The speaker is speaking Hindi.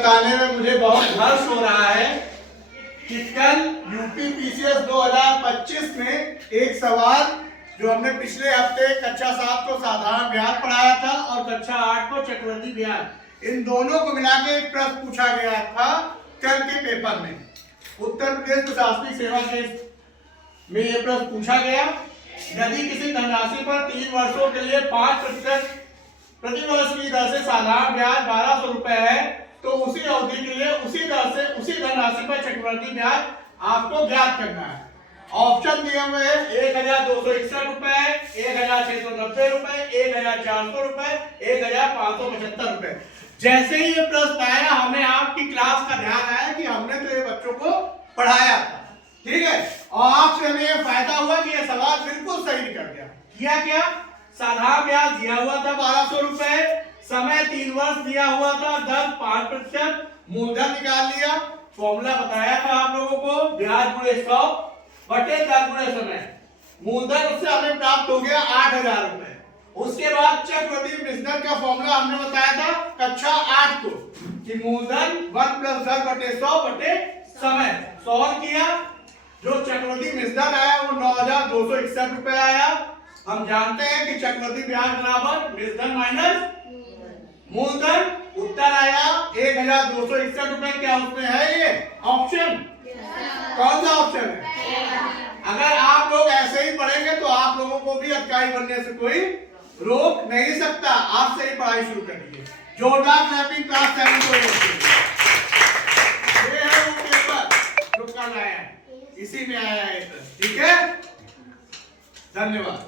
बताने में मुझे बहुत हर्ष हो रहा है कि कल यूपी पीसीएस 2025 में एक सवाल जो हमने पिछले हफ्ते कक्षा 7 को साधारण ब्याज पढ़ाया था और कक्षा 8 को चक्रवृद्धि ब्याज, इन दोनों को मिला के एक प्रश्न पूछा गया था कल के पेपर में। उत्तर प्रदेश प्रशासनिक सेवा के में यह प्रश्न पूछा गया, यदि किसी धनराशि पर 3 वर्षों के लिए 5% प्रति वर्ष की दर से साधारण ब्याज 1200 रुपए है, तो उसी अवधि के लिए उसी दर से उसी धनराशि पर चक्रवृद्धि ब्याज आपको ज्ञात करना है। ऑप्शन दिए हुए हैं 1261 रुपए, 1690 रुपए, 1400 रुपए, 1575 रुपए। जैसे ही ये प्रश्न आया, हमें आपकी क्लास का ध्यान आया कि हमने तो ये बच्चों को पढ़ाया था, ठीक है, और आपसे हमें ये फायदा हुआ कि ये सवाल बिल्कुल सही निकल गया। किया क्या? साधारण ब्याज दिया हुआ था 1200 रुपए, समय 3 वर्ष दिया हुआ था, दर 5%, मूलधन निकाल लिया, फॉर्मूला बताया था आप लोगों को, ब्याज गुणे 100 बटे दर गुणे समय, मूलधन उससे हमें प्राप्त हो गया 8000 रुपए। उसके बाद चक्रवृद्धि मिश्रण का फॉर्मूला हमने बताया था कक्षा 8 को कि मूलधन 1 + दर बटे 100 बटे समय। सॉल्व किया, जो चक्रवृद्धि मिश्रण आया वो 9261 रुपए आया। हम जानते हैं कि चक्रवृद्धि ब्याज बराबर मिश्रण माइनस मूलधन। उत्तर आया 1261 रुपए। क्या उसमें है ये ऑप्शन? कौन सा ऑप्शन है? अगर आप लोग ऐसे ही पढ़ेंगे तो आप लोगों को भी अधिकारी बनने से कोई रोक नहीं सकता। आज से ही पढ़ाई शुरू कर दीजिए। जोरदार क्लैपिंग क्लास 7 को। ये है वो पेपर जो कल आया है, इसी में आया है, ठीक है। धन्यवाद।